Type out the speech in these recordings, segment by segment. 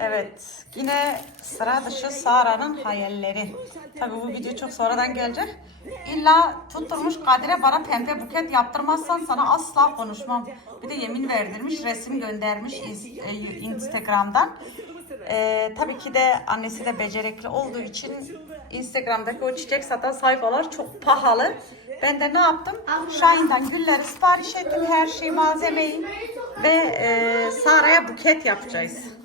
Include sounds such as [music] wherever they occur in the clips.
Evet. Yine sıra dışı Sara'nın hayalleri. Tabii bu video çok sonradan gelecek. İlla tutturmuş Kadir'e bana pembe buket yaptırmazsan sana asla konuşmam. Bir de yemin verdirmiş, resim göndermiş e, Instagram'dan. Ee, tabii ki de annesi de becerikli olduğu için Instagram'daki o çiçek satan sayfalar çok pahalı. Ben de ne yaptım? Şahin'den gülleri sipariş ettim, her şeyi, malzemeyi ve e, Sara'ya buket yapacağız.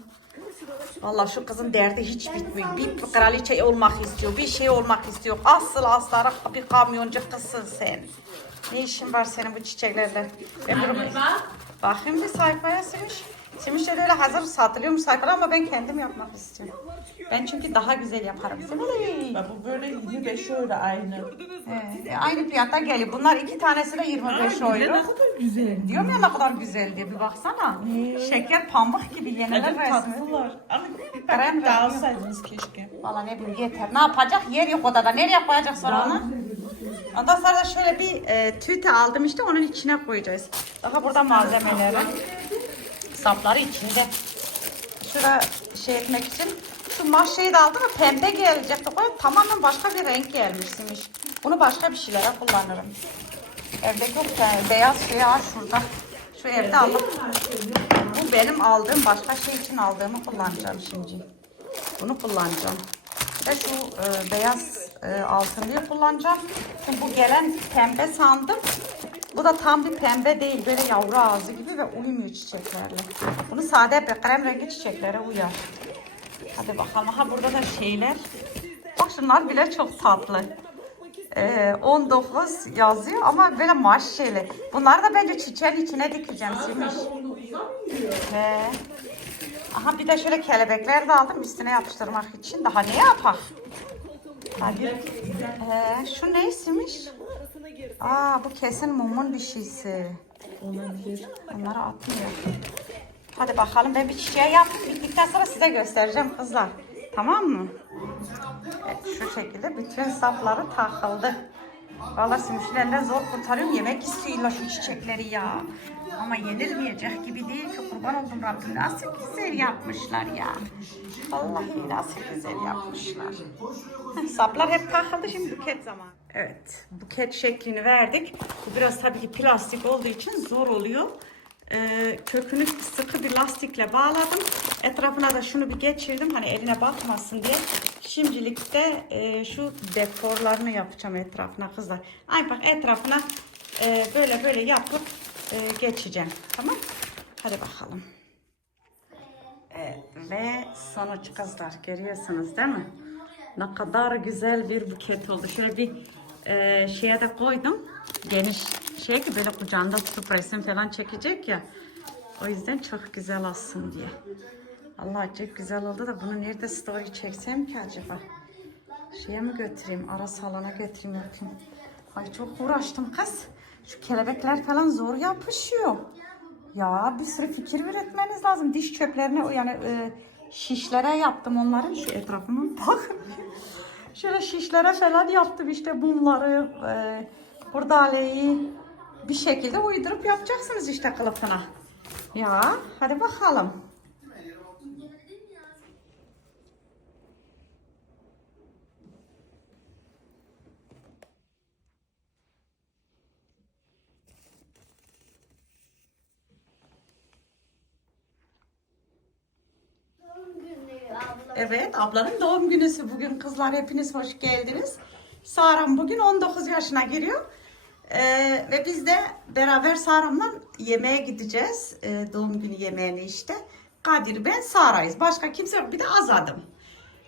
Vallahi şu kızın derdi hiç bitmiyor. Bir kraliçe olmak istiyor, bir şey olmak istiyor. Asıl aslara bir kamyoncu kızsın sen. Ne işin var senin bu çiçeklerle? Ben bunu... Bakayım bir sayfaya Simiş. Simiş de öyle hazır satılıyormuş sayfalar ama ben kendim yapmak istiyorum. Ben çünkü daha güzel yaparım. Simiş. Bak bu böyle 25 euro aynı. Ee, aynı fiyata geliyor. Bunlar iki tanesi de 25 Ne euro. kadar güzel. Diyorum ya ne kadar güzel diye bir baksana. Şeker pamuk gibi yeniler Evet resmi. tatlılar. Ama Krem daha alsaydınız keşke. Valla ne bileyim yeter. Ne yapacak? Yer yok odada. Nereye koyacak sonra onu? Ondan sonra da şöyle bir e, tüte aldım işte onun içine koyacağız. Daha burada malzemeleri. Sapları içinde. Şurada şey etmek için. Şu maşayı da aldım ama pembe gelecekti. Koy tamamen başka bir renk gelmişsiniz. Bunu başka bir şeylere kullanırım. Evde yok yani beyaz şey var şurada. Şu evde aldım. Bu benim aldığım başka şey için aldığımı kullanacağım şimdi. Bunu kullanacağım. Ve şu e, beyaz e, altınlıyı kullanacağım. Şimdi bu gelen pembe sandım. Bu da tam bir pembe değil. Böyle yavru ağzı gibi ve uymuyor çiçeklerle. Bunu sade bir krem rengi çiçeklere uyar. Hadi bakalım. Ha burada da şeyler. Bak şunlar bile çok tatlı. Ee, 19 yazıyor ama böyle maş şeyli. Bunları da bence çiçeğin içine dikeceğim Simiş. He. Aha bir de şöyle kelebekler de aldım üstüne yapıştırmak için. Daha ne yapak? Hadi. He, şu neymiş? Aa bu kesin mumun bir şeysi. Olabilir. Onları atmıyor. Hadi bakalım ben bir çiçeği yaptım. Bittikten sonra size göstereceğim kızlar. Tamam mı? Evet, şu şekilde bütün sapları takıldı. Vallahi simişlerle zor kurtarıyorum. Yemek istiyor illa şu çiçekleri ya. Ama yenilmeyecek gibi değil ki kurban oldum Rabbim. Nasıl güzel yapmışlar ya. Vallahi nasıl güzel yapmışlar. Saplar hep takıldı şimdi buket zamanı. Evet buket şeklini verdik. Bu biraz tabii ki plastik olduğu için zor oluyor. Ee, kökünü sıkı bir lastikle bağladım. Etrafına da şunu bir geçirdim. Hani eline batmasın diye. Şimdilik de e, şu dekorlarını yapacağım etrafına kızlar. Ay bak etrafına e, böyle böyle yapıp e, geçeceğim. Tamam. Hadi bakalım. Evet, ve sonuç kızlar görüyorsunuz değil mi? Ne kadar güzel bir buket oldu. Şöyle bir e, şeye de koydum. Geniş şey ki böyle kucağında tutup resim falan çekecek ya. O yüzden çok güzel olsun diye. Allah çok güzel oldu da bunu nerede story çeksem ki acaba? Şeye mi götüreyim? Ara salona götüreyim yapayım. Ay çok uğraştım kız. Şu kelebekler falan zor yapışıyor. Ya bir sürü fikir üretmeniz lazım. Diş çöplerine yani e, şişlere yaptım onların. Şu etrafıma bak. Şöyle şişlere falan yaptım işte mumları, e, hurdaleyi bir şekilde uydurup yapacaksınız işte kılıfına. Ya hadi bakalım. Evet, ablanın doğum günüsü bugün. Kızlar hepiniz hoş geldiniz. Saram bugün 19 yaşına giriyor. Ee, ve biz de beraber Saram'la yemeğe gideceğiz. Ee, doğum günü yemeğine işte. Kadir ben Sara'yız. Başka kimse yok. Bir de Azadım.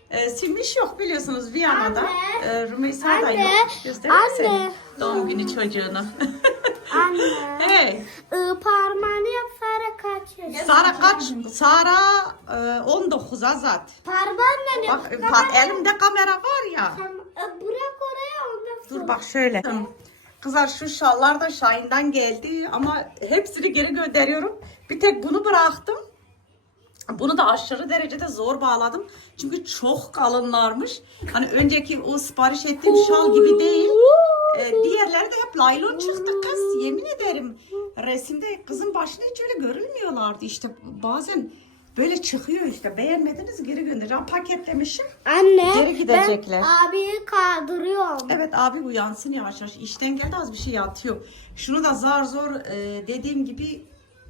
Ee, Simiş yok biliyorsunuz Viyana'da. Ee, Rümeysa da Anne. yok. Gösterir misin Anne. doğum günü çocuğunu? [laughs] Anne. hey. Iı, parmağını yap kaç yaşında? Sara kaç? Sara e, 19 Azat. Parmağınla yap. Bak pa- elimde kamera var ya. Tamam, ı, Bırak oraya ondan sonra. Dur bak şöyle. Kızlar şu şallar da Şahin'den geldi ama hepsini geri gönderiyorum. Bir tek bunu bıraktım. Bunu da aşırı derecede zor bağladım. Çünkü çok kalınlarmış. Hani önceki o sipariş ettiğim şal gibi değil. Ee, diğerleri de hep laylon çıktı kız. Yemin ederim. Resimde kızın başında hiç öyle görülmüyorlardı. İşte bazen Böyle çıkıyor işte. Beğenmediniz geri göndereceğim. Paketlemişim. Anne Geri gidecekler. ben abiyi kaldırıyorum. Evet abi uyansın yavaş yavaş. İşten geldi az bir şey yatıyor. Şunu da zar zor e, dediğim gibi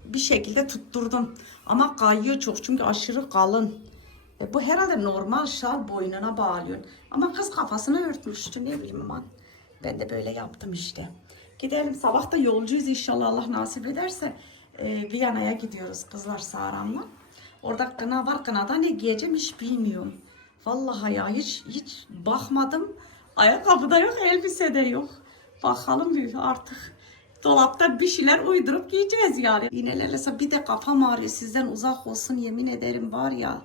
bir şekilde tutturdum. Ama kayıyor çok çünkü aşırı kalın. E, bu herhalde normal şal boynuna bağlıyor. Ama kız kafasını örtmüştü ne bileyim aman. Ben de böyle yaptım işte. Gidelim sabah da yolcuyuz inşallah Allah nasip ederse. E, Viyana'ya gidiyoruz kızlar Saram'la. Orada kına var kınada ne giyeceğim hiç bilmiyorum. Vallahi ya hiç hiç bakmadım. Ayakkabıda yok, elbise de yok. Bakalım artık. Dolapta bir şeyler uydurup giyeceğiz yani. İğnelerle bir de kafam ağrıyor. Sizden uzak olsun yemin ederim var ya.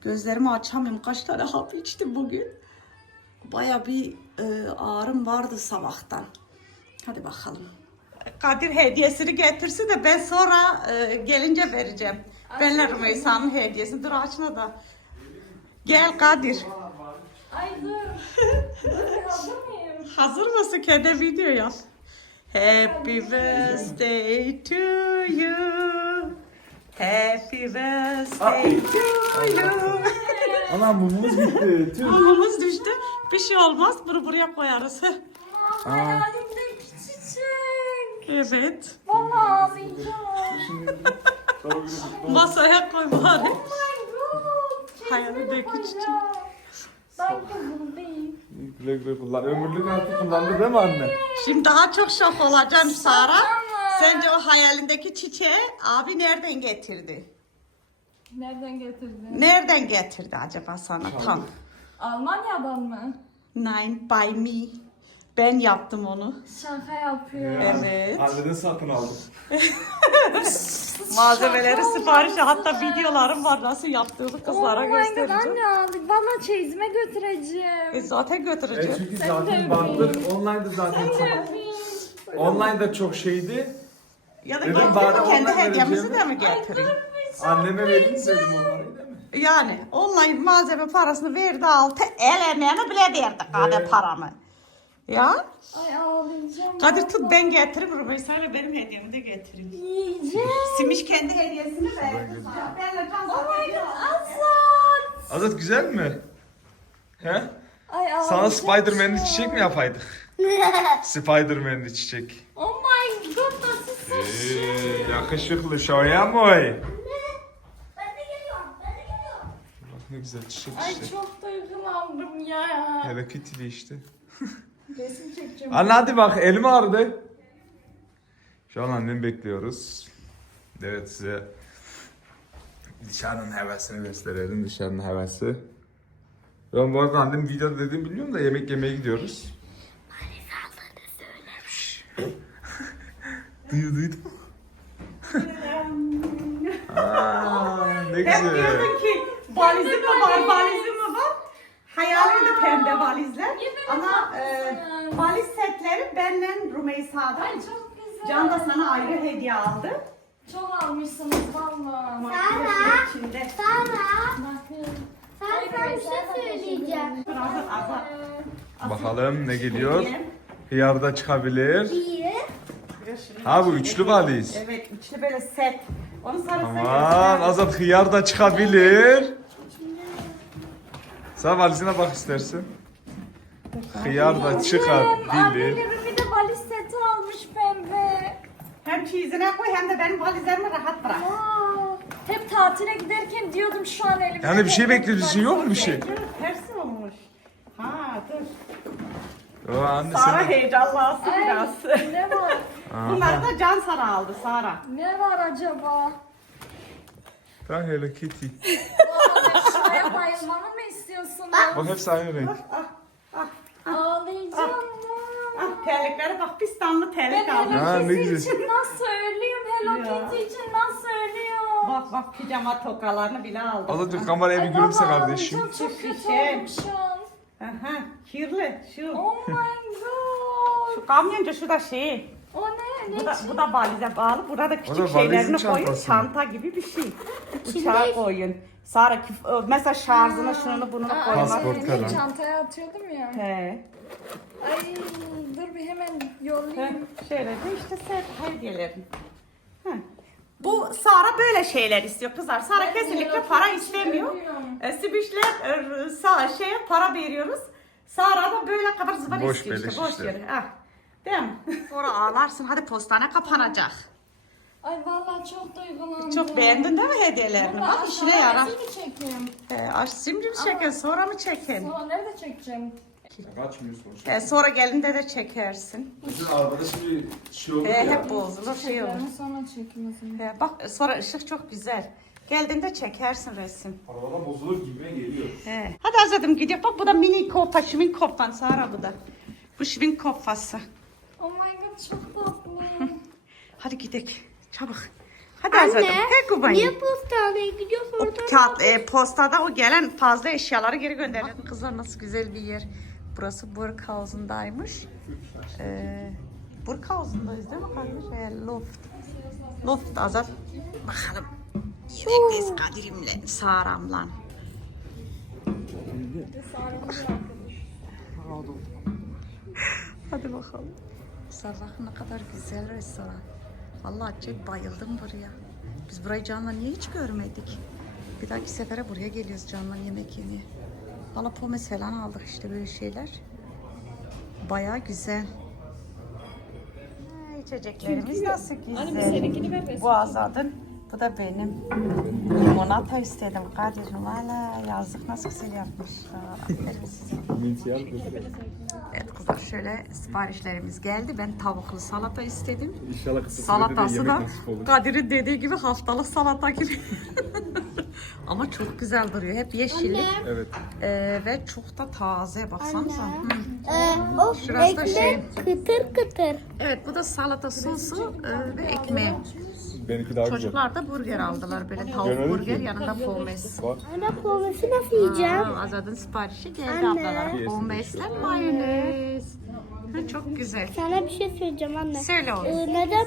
Gözlerimi açamıyorum. Kaç tane hap içtim bugün. Baya bir e, ağrım vardı sabahtan. Hadi bakalım. Kadir hediyesini getirsin de ben sonra e, gelince vereceğim. Benle Rümeysa'nın hediyesini. Dur açma da. Gel Kadir. Ay dur. Dur [laughs] hazır mıyım? Hazır mısın? Kendi video yap. Happy birthday to you. Happy birthday to you. [laughs] Anam mumumuz bitti. Tüh. Mumumuz düştü. Bir şey olmaz. Bunu buraya koyarız. Aa. Evet. Vallahi ağlayacağım. [laughs] Masaya koy bari. My God. Hayalimdeki Çizgimi çiçek. Sanki bunu değil. Güle güle kullan. Ömürlük artık kullandı değil mi anne? Şimdi daha çok şok olacaksın Sara. Sence o hayalindeki çiçeği abi nereden getirdi? Nereden getirdin? Nereden getirdi acaba sana tam? Almanya'dan mı? Nine by me. Ben yaptım onu. Şaka yapıyor. Evet. Anneden satın aldım. [laughs] Malzemeleri Şaka sipariş olmasın. hatta videolarım var nasıl yaptığımı kızlara oh my god göstereceğim. anne aldık. Valla çeyizime götüreceğim. E zaten E götüreceğim. çünkü Sen zaten de bandı. öpeyim. Online'da zaten çok. Online'da çok şeydi. Ya da Dedim getirdim bari kendi ondan hediyemizi de vereceğim. mi getireyim? Anneme vereyim dedim onları değil mi? Yani online malzeme parasını verdi altı el emeğini bile verdi kahve Evet. paramı. Ya Ay ağlayacağım. Kadir tut ben getiririm Rümeysa'yla benim hediyemi de getireyim. Yiyeceğim. Simiş kendi hediyesini verdi. sana. Benle Can Oh my god. Azat. Azat güzel mi? He? Ay ağlayacağım. Sana Spider-Man'li çiçek mi yapaydık? [laughs] Spider-Man'li çiçek. Oh my god nasıl? Eee yakışıklı şoya. Ben de. Ben de geliyorum. Bak ne güzel çiçek Ay işte. çok duygulandım ya. Hello Kitty'li işte. [laughs] Resim çekeceğim. Anne hadi bak elim ağrıdı. Şu an annemi bekliyoruz. Evet size dışarının hevesini gösterelim. Dışarının hevesi. Ben bu arada annem videoda dediğimi biliyorum da yemek yemeye gidiyoruz. [laughs] Duyu duydun mu? Aa, ne Hep güzel. diyordun ki valizim mi var, valizim Hayalimde pembe valizler. Niye böyle Ama e, tatlısın? valiz setleri benden Rümeysa'dan. Ay çok güzel. Can da sana ayrı hediye aldı. Çok almışsınız valla. Sara. İçinde. Sara. Bakın. Ben sana bir şey söyleyeceğim. Azar. Bakalım ne geliyor? Hıyarda çıkabilir. Bir. Ha bu üçlü valiz. Evet üçlü böyle set. Onu sarısı Aman Azat hıyar da çıkabilir. Sen valizine bak istersen. Hıyar da çıkabilir. Annelerim bir de valiz seti almış pembe. Hem çizine koy hem de benim valizlerimi rahat bırak. Aa, hep tatile giderken diyordum şu an elimde. Yani bir şey bir şey yok mu bir şey? Tersi olmuş. Ha dur. O anne Sara sen. heyecanlansın Ay, biraz. ne var? Bunları da Can sana aldı Sara. Ne var acaba? Tamam Hello Kitty. Şuraya bayılmamı mı istiyorsunuz? O hepsi aynı renk. Ağlayacağım. Ah terliklere bak pistanlı Ben terlik aldım. Hello Ha, ne Kitty güzel. için nasıl söylüyorum? Hello Ya. Kitty için nasıl söylüyorum? Bak bak pijama tokalarını bile aldım. Azat bir kameraya bir Ay, gülümse kardeşim. ağlayacağım, Çok kötü Şişe. an. Aha, kirli şu. Oh my [laughs] god. Şu kamyoncu şu da şey. O ne? Ne Bu da, bu da valize bağlı. Burada küçük O da valizin şeylerini koyun. çantası. Çanta gibi bir şey. [laughs] Uçağa koyun. Sonra küf- mesela şarjına şunu bunu Aa, koymak. Pasport falan. Çantaya atıyordum ya. He. Ay dur bir hemen He. yollayayım. Şöyle de işte set hediyelerin. He. Bu Sara böyle şeyler istiyor kızlar. Sara kesinlikle para istemiyor. E, Sibişler e, şeye para veriyoruz. Sara da böyle kadar zıvar Boş istiyor işte. beleş Boş işte. yere. Ha. Değil mi? [laughs] Sonra ağlarsın hadi postane kapanacak. Ay vallahi çok duygulandım. Çok beğendin değil mi hediyelerini? Bak işine yarar. Mi çekeyim? E, aş- şimdi mi çekin sonra mı çekin? Sonra nerede çekeceğim? Kaçmıyorsun. E, sonra gelinde de çekersin. Bizim arabada şimdi şey olur E, ya. hep bozulur şey olur. Ben sonra çekeyim o zaman. E, bak sonra ışık çok güzel. Geldiğinde çekersin resim. Arabada bozulur gibime geliyor. He. Hadi Azad'ım gidiyor. Bak bu da mini kofa, şivin kofan Sara bu da. Bu şivin kofası. Oh my god çok tatlı. [laughs] Hadi gidelim. Çabuk. Hadi Azad'ım. He kubayı. Niye postaneye gidiyorsun O orada? kağıt, e, postada o gelen fazla eşyaları geri gönderelim. Kızlar nasıl güzel bir yer. Burası Burghausen'daymış. Ee, Burghausen'dayız değil mi kardeş? E, Loft. Loft Azat. Bakalım. Yemekteyiz Kadir'imle, Saram'la. Hadi bakalım. Sarrafı ne kadar güzel restoran. Vallahi acayip bayıldım buraya. Biz burayı Can'la niye hiç görmedik? Bir dahaki sefere buraya geliyoruz Can'la yemek yemeye. Valla pomes falan aldık işte böyle şeyler. Baya güzel. Ha, İçeceklerimiz nasıl güzel. Anne bir seninkini ver. Bu Azad'ın, bu da benim. Limonata istedim Kadir'im. Valla yazık nasıl güzel yapmışlar. Evet kızlar şöyle siparişlerimiz geldi. Ben tavuklu salata istedim. İnşallah kısa Salatası da. Kadir'in dediği gibi haftalık salata gibi. [laughs] Ama çok güzel duruyor. Hep yeşillik. Evet. Ee, ve çok da taze. Baksanıza. Hı. Ee, o Şurası da şey. kıtır kıtır. Evet bu da salata sosu e, ve ekmeği. Benimki daha güzel. Çocuklar da burger aldılar. Böyle tavuk Görmedim burger ki. yanında pommes. Bak. Anne pomesi nasıl yiyeceğim? Aa, Azad'ın siparişi geldi Anne. ablalar. Pommesle mayonez. Ha, çok güzel. Sana bir şey söyleyeceğim anne. Söyle oğlum. Ee, neden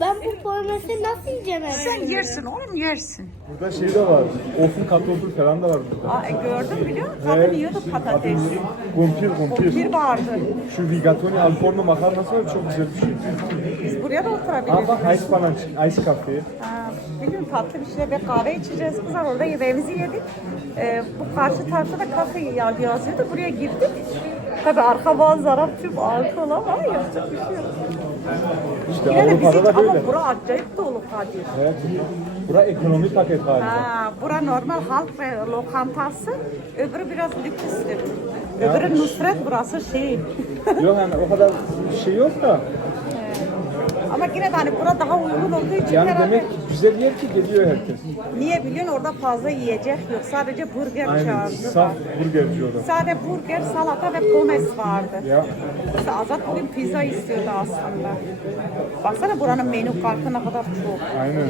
ben bu pomesi nasıl yiyeceğim Sen yersin oğlum yersin. Burada şey de var. Ofun kartoffel falan da var burada. Aa, e, gördüm biliyor musun? Kadın yiyordu patates. Kumpir, kumpir. Bir vardı. Şu rigatoni al forno makarnası var çok güzel bir şey. Biz buraya da Aa oturabiliriz. bak ice falan, ice cafe. Ha, Bilmiyorum tatlı bir şeyler bir kahve içeceğiz kızlar. Orada yemeğimizi yedik. Ee, bu karşı tarafta da kafe ya- yazıyordu. Buraya girdik. Tabii arka manzara tüm alkol ama yapacak bir şey yok. İşte Yani Avrupa'da da böyle. ama bura acayip dolu Kadir. Evet. Bura ekonomi paket halinde. Ha, bura normal halk ve lokantası. Öbürü biraz lükstür. Öbürü Nusret burası şey. Yok yani o kadar şey yok da. Ama yine de hani bura daha uygun olduğu için Yani herhalde. demek ki güzel yer ki geliyor herkes. Niye biliyorsun orada fazla yiyecek yok. Sadece burger Aynen çağırdılar. saf burgerci orada. Sadece burger, salata ve pommes vardı. Ya Mesela Azat bugün pizza istiyordu aslında. Baksana buranın menü kartı ne kadar çok. aynen.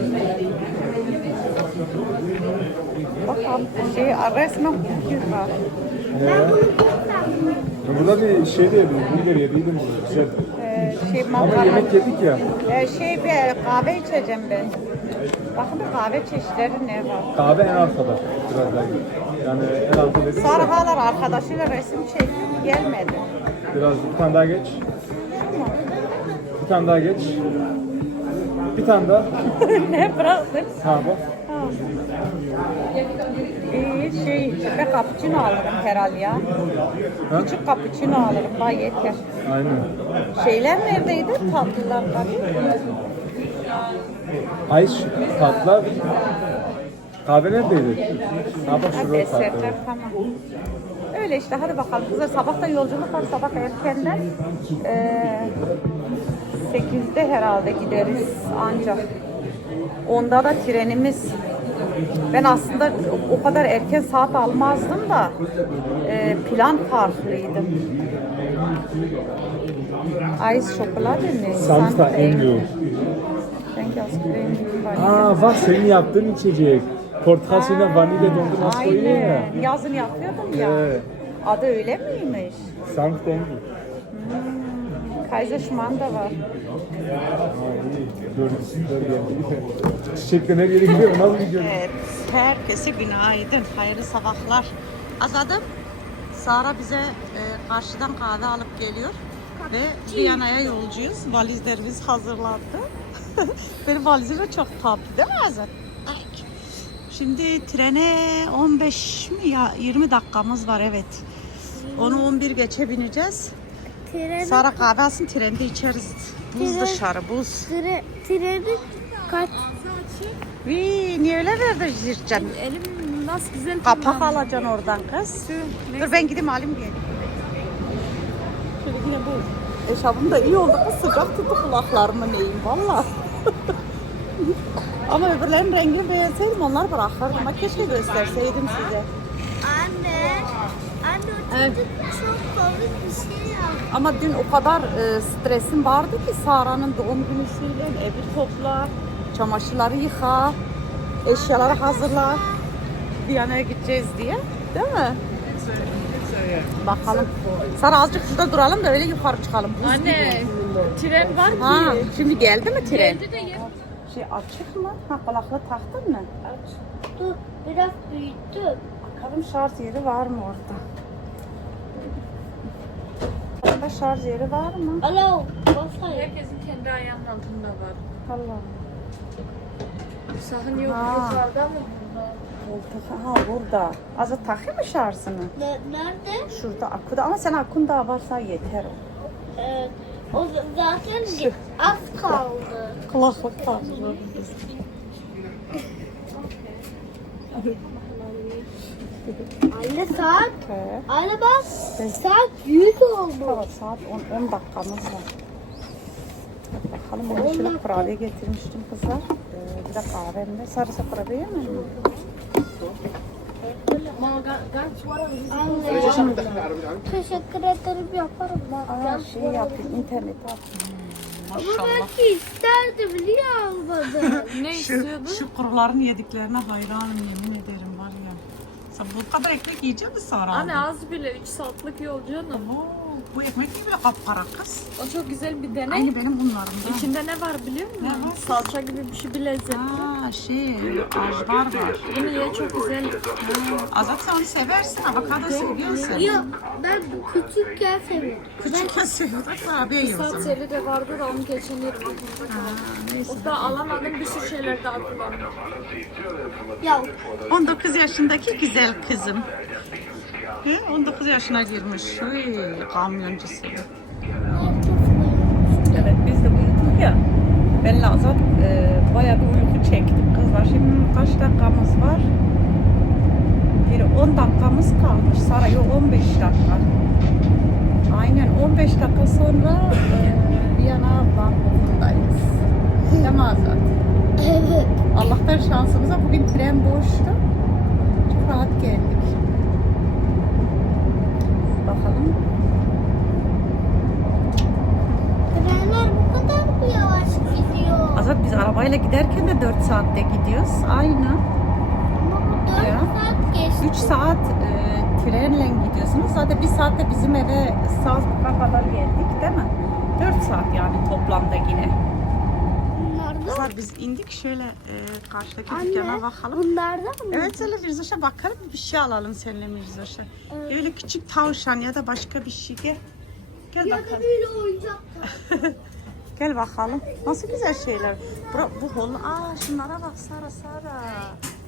Bakalım şey resmen burger var. Ya. Burada bir şey de yedim, burger yediydim. Güzel. Şey Ama makarna. yemek yedik ya. Ee, şey bir kahve içeceğim ben. Bakın bir kahve çeşitleri ne var. Kahve en arkada. Biraz daha. Yani en arkada dedik Sarı ya. halar arkadaşıyla resim çekti gelmedi. Biraz bir tane daha geç. Bir tane daha geç. Bir tane daha. ne bıraktın? Ha İyi şey ben cappuccino alırım herhalde ya. Ha? Küçük cappuccino alırım daha yeter. Aynen. Şeyler neredeydi? Tatlılar tabii. Ay şu tatlar. Kahve neredeydi? Ha bak şurada desertler tamam. Öyle işte hadi bakalım. Kızlar sabah da yolculuk var sabah erkenden. Ee, 8'de herhalde gideriz ancak. Onda da trenimiz. Ben aslında o kadar erken saat almazdım da e, plan farklıydı. Ice chocolate mi? Samsa en büyük. Thank you, ice cream. Aa bak senin yaptığın içecek. Portakal suyuna vanilya dondurması koyuyor ya. Yazın yapıyordum ya. Evet. Adı öyle miymiş? Sanki en büyük. Kaiser Schmarrn da var. Çiçekten her yere gidiyor. Nasıl görüntü? Evet, herkese günaydın, hayırlı sabahlar. Azadım, Sara bize e, karşıdan kahve alıp geliyor ve Viyana'ya yolcuyuz. Valizlerimiz hazırlandı. [laughs] Benim valizim de çok tatlı değil mi Azat? Şimdi trene 15 mi ya 20 dakikamız var evet. Onu 11 geçe bineceğiz. Tren, Sonra kahve alsın trende içeriz. Buz Tren- dışarı buz. tre, treni kaç? Vii niye öyle verdin Zircan? Elim nasıl güzel Kapak alacaksın oradan kız. Dur ben gideyim alayım diye. Şöyle yine bu. Eşabım da iyi oldu kız sıcak tuttu kulaklarımı neyim valla. [laughs] Ama öbürlerin rengini beğenseydim onlar bırakırdım. Keşke gösterseydim size. Anne. Anne o Evet. çocuk çok komik bir şey yaptı. Ama dün o kadar e, stresim vardı ki Sara'nın doğum günüsüyle evi topla, çamaşırları yıka, eşyaları hazırla. Viyana'ya gideceğiz diye. Değil mi? Bakalım. Sara azıcık şurada duralım da öyle yukarı çıkalım. Buz Anne gibi. tren var ki. Ha, şimdi geldi mi tren? Geldi de yer. Şey açık mı? Ha kulaklığı taktın mı? Dur biraz büyüttüm. Bakalım şarj yeri var mı orada? Orada şarj yeri var mı? Alo. Herkesin kendi ayağının altında var. Allah. Sahın yok Ha. yukarıda mı burada? Ha burada. Az takayım mı şarjını? Ne, nerede? Şurada akuda ama sen akun daha varsa yeter o. Evet. O zaten ge- az kaldı. Kulaklık takıyor. [laughs] Anne saat. He. Anne bak. Saat büyük oldu. Tamam saat 10, 10 dakikamız var. Bakalım ben şöyle kurabiye getirmiştim kızlar. Ee, bir de kahvemde. Sarısı kurabiye mi? Anne. Teşekkür ederim yaparım ben. Aa, şey yapayım internete atayım. Ama belki isterdim. Niye almadın? [laughs] Ne istiyordun? Şu kuruların yediklerine hayranım yemin ederim. Sen bu kadar ekmek yiyecek misin Sara? Anne az bile 3 saatlik yol canım. Oo, bu ekmek niye böyle kapkara kız? O çok güzel bir deney. Aynı benim bunlarımda. İçinde ne var biliyor musun? Ne var? Salça gibi bir şey bir lezzet. Aa şey, ajvar var. Bunu ye çok güzel. Ha, Azat sen onu seversin, avokado seviyorsun. Yok ben küçükken seviyordum. Küçükken seviyorduk kurabiye yiyoruz. Saat seli de vardı da onu geçen yıl aklımda kaldı. O da alamadım bir sürü şeyler daha kullandım. Ya 19 yaşındaki güzel kızım. He, 19 yaşına girmiş. Uy, kamyoncusu. Evet biz de uyuduk ya. Ben Azat e, bayağı bir uyku çektik kızlar. Şimdi kaç dakikamız var? Bir 10 dakikamız kalmış. Sara yok 15 dakika. Aynen 15 dakika sonra e, Viyana Bangkok'undayız. Değil mi Azat? evet. Allah'tan şansımıza bugün tren boştu. Çok rahat geldik. Bakalım. Trenler bu kadar mı yavaş gidiyor? Azat biz arabayla giderken de 4 saatte gidiyoruz. Aynı. Ama bu 4 Ya. saat geçti. 3 saat e, trenle gidiyorsunuz. Zaten 1 saatte bizim eve Salzburg'a kadar geldik değil mi? 4 saat yani toplamda yine. Bunlarda Kızlar biz indik şöyle e, karşıdaki Anne, dükkana bakalım. bunlarda mı? Evet Zeli Mirzoş'a bakalım bir şey alalım seninle Mirzoş'a. Öyle küçük tavşan ya da başka bir şey gel. Gel Ya da bakalım. böyle oyuncaklar. [laughs] Gel bakalım. Nasıl güzel şeyler. Bura, bu hol. Aa şunlara bak Sara Sara.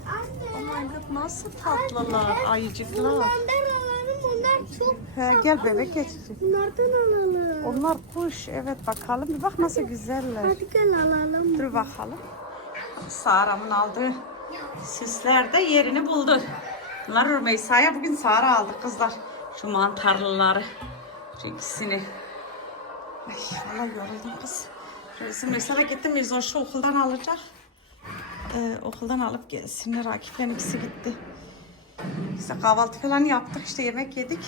Oh Anne. my god nasıl tatlılar ayıcıklar. Bunlardan alalım. Bunlar çok. He, gel bebek geç. Bunlardan alalım. Onlar kuş. Evet bakalım. Bir bak nasıl güzeller. Hadi gel alalım. Dur bakalım. Sara'mın aldığı süsler de yerini buldu. Bunlar Rümeysa'ya bugün Sara aldı kızlar. Şu mantarlıları. Şu ikisini. Ay valla yoruldum kız. Şöyle mesela gittim Mirzoş'u okuldan alacak. Ee, okuldan alıp gelsinler. Akif'le ikisi gitti. İşte kahvaltı falan yaptık işte yemek yedik.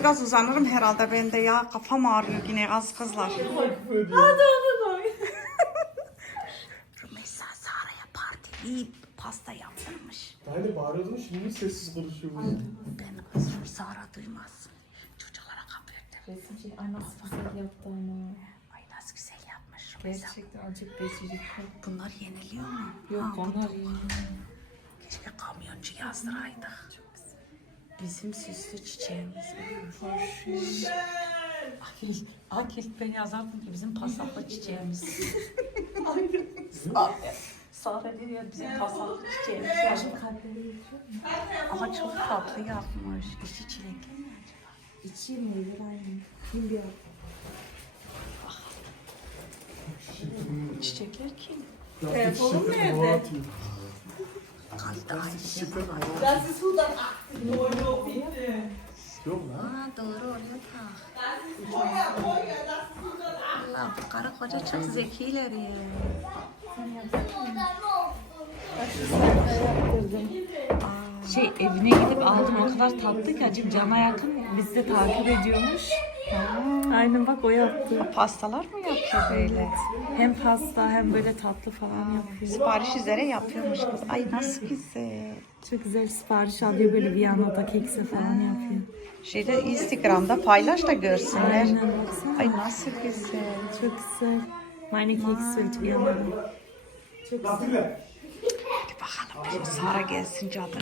Biraz uzanırım herhalde ben de ya. Kafam ağrıyor yine az kızlar. Rümeysa [laughs] Sara'ya parti iyi pasta yaptırmış. Aynen bağırıyordun şimdi sessiz konuşuyoruz. Ben şu Sara duymaz. Resim çek. Ay nasıl güzel yaptı ama. Ay nasıl güzel yapmış. Gerçekten acık becerikli. Bunlar yeniliyor mu? Yok Ha, onlar iyi. Keşke kamyoncu yazdıraydık. Bizim süslü çiçeğimiz. Akil, Akil ben yazardım ki bizim pasaklı çiçeğimiz. Sare, Sare diyor bizim pasaklı çiçeğimiz. Ama çok tatlı yapmış. İçi çilekli? İçi meyve aynı. Kim bir Çiçekler kim? Telefonum nerede? Yok lan. Aa doğru oraya tak. Allah bu karı koca çok zekiler ya. Şey evine gidip aldım o kadar tatlı ki acım cana yakın bizi de takip ediyormuş. Aynen bak o yaptı. Pastalar mı yapıyor böyle? Hem pasta hem böyle tatlı falan yapıyor. Sipariş üzere yapıyormuş kız. Ay nasıl güzel. Çok güzel sipariş alıyor böyle Viyana'da kekse falan yapıyor. Şeyde Instagram'da paylaş da görsünler. Aynen baksana. Ay nasıl güzel. Çok güzel. Meine Kekse mit Viyana'da. Atilla. Hadi bakalım Sara gelsin cadı.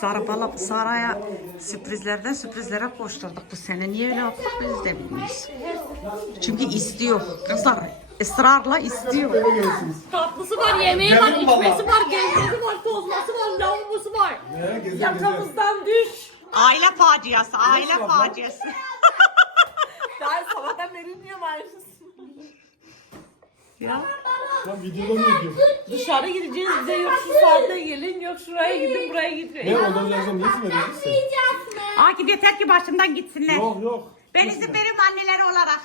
Sara bala Sara'ya sürprizlerden sürprizlere koşturduk bu sene. Niye öyle yaptık biz de bilmiyoruz. Çünkü istiyor. Kızlar ısrarla istiyor. Tatlısı var, yemeği var, içmesi var, gezmesi var, tozması var, lavabosu var. Ne? Gezer. Yakamızdan düş. Aile faciası, aile faciası. Ben sabahtan beri dinliyorum aynısını. Ya. Lan videoda diyor? Dışarı gideceğiz bize yok şu saatte gelin, yok şuraya gidin, buraya gidin. Ne ondan yazan niye vereceksin sen? Akif yeter ki başımdan gitsinler. Yok yok. Ben izin verim anneleri olarak.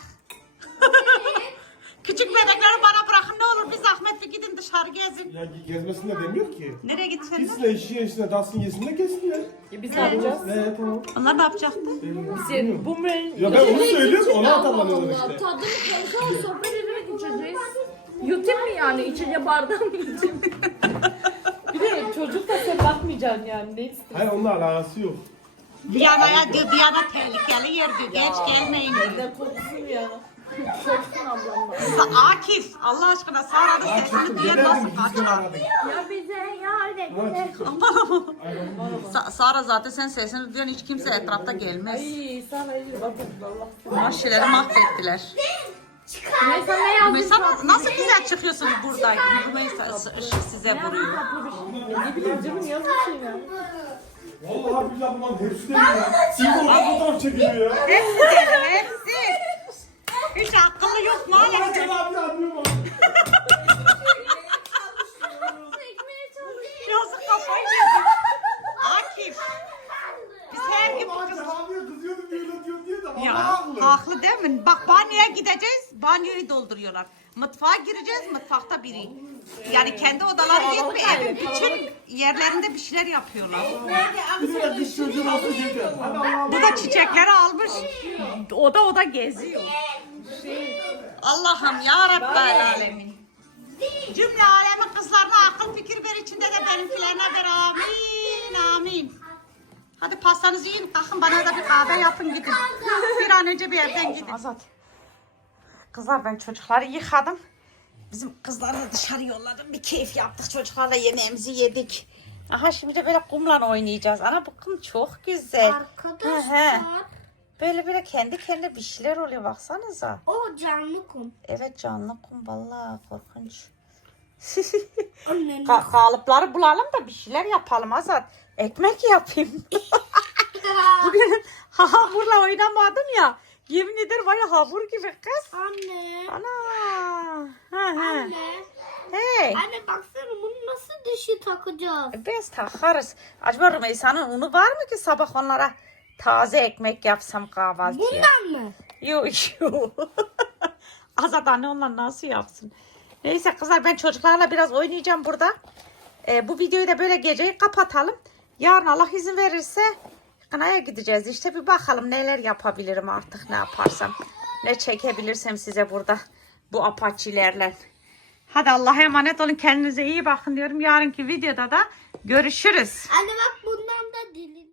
Küçük bebekleri bana bırakın ne olur bir zahmet bir gidin dışarı gezin. Ya gezmesin de demiyor ki. Nereye gitsinler? Gitsinler işine işine dalsın yesin de gelsinler. Biz ne yapacağız? Ne tamam. Onlar ne yapacaktı? Sen bu men... Ya ben onu söylüyorum ona atarlanıyorlar işte. Tadını konuşalım, sohbet ederek içeceğiz. Yutayım mı yani? İçince bardağı mı yutayım? [laughs] bir de çocuk da sen bakmayacaksın yani. Ne istiyorsun? Hayır onunla alakası yok. Viyana'ya diyor Viyana tehlikeli yer diyor. Geç gelmeyin diyor. Ne kokusun ya? Korksun ablamla. Sa- Akif Allah aşkına Sara'nın sesini duyar nasıl kaçar? Ya bize yardım Sa- Sara zaten sen sesini duyan hiç kimse etrafta gelmez. Ay sana iyi bakın Allah. Mahvettiler. Ne yazdın? Mesela nasıl güzel çıkıyorsunuz burada? Rümeysa ışık size vuruyor. Ne bileyim canım yazmışsın ya. Vallahi billahi bunların hepsi de ya. Şimdi orada fotoğraf çekiliyor ya. Hepsi de hepsi. Hiç akıllı yok maalesef. Hakan abi anlıyor mu? Yazık kafayı yedik. Akif. Biz her gün bu kız... Hakan abiye kızıyordu böyle diyor diye de Ya haklı. haklı değil mi? Bak banyoya gideceğiz, banyoyu dolduruyorlar. Mutfağa gireceğiz, mutfakta biri. Yani kendi odaları yetmiyor, evin bütün yerlerinde bir şeyler yapıyorlar. Bir de kız çocuğu nasıl gidiyor? Hadi Allah'ım. Bu da çiçekleri almış. Oda oda geziyor. Allah'ım ya Rabbel alemin. Cümle alemin kızlarına akıl fikir ver içinde de benimkilerine ver amin amin. Hadi pastanızı yiyin kalkın bana da bir kahve yapın gidin. Bir an önce bir evden gidin. Azat. Kızlar ben çocukları yıkadım. Bizim kızları da dışarı yolladım. Bir keyif yaptık çocuklarla yemeğimizi yedik. Aha şimdi de böyle kumla oynayacağız. Ana bu kum çok güzel. Arkadaşlar Böyle böyle kendi kendine bir şeyler oluyor baksanıza. o canlı kum. Evet canlı kum vallahi korkunç. Ka- kalıpları bulalım da bir şeyler yapalım Azat. Ekmek yapayım. [laughs] Bugün [laughs] hamurla oynamadım ya. Yemin ederim var ya hamur gibi kız. Anne. Ana. He he. Anne. Hey. Anne baksana bunu nasıl dişi takacağız? Biz takarız. Acaba Rümeysa'nın unu var mı ki sabah onlara taze ekmek yapsam kahvaltıya? Bundan mı? Yok yok. [laughs] Azat anne onlar nasıl yapsın? Neyse kızlar ben çocuklarla biraz oynayacağım burada. Ee, bu videoyu da böyle geceyi kapatalım. Yarın Allah izin verirse Kınaya gideceğiz. İşte bir bakalım neler yapabilirim artık ne yaparsam. Ne çekebilirsem size burada bu apaçilerle. Hadi Allah'a emanet olun. Kendinize iyi bakın diyorum. Yarınki videoda da görüşürüz. Anne bak bundan da dilin.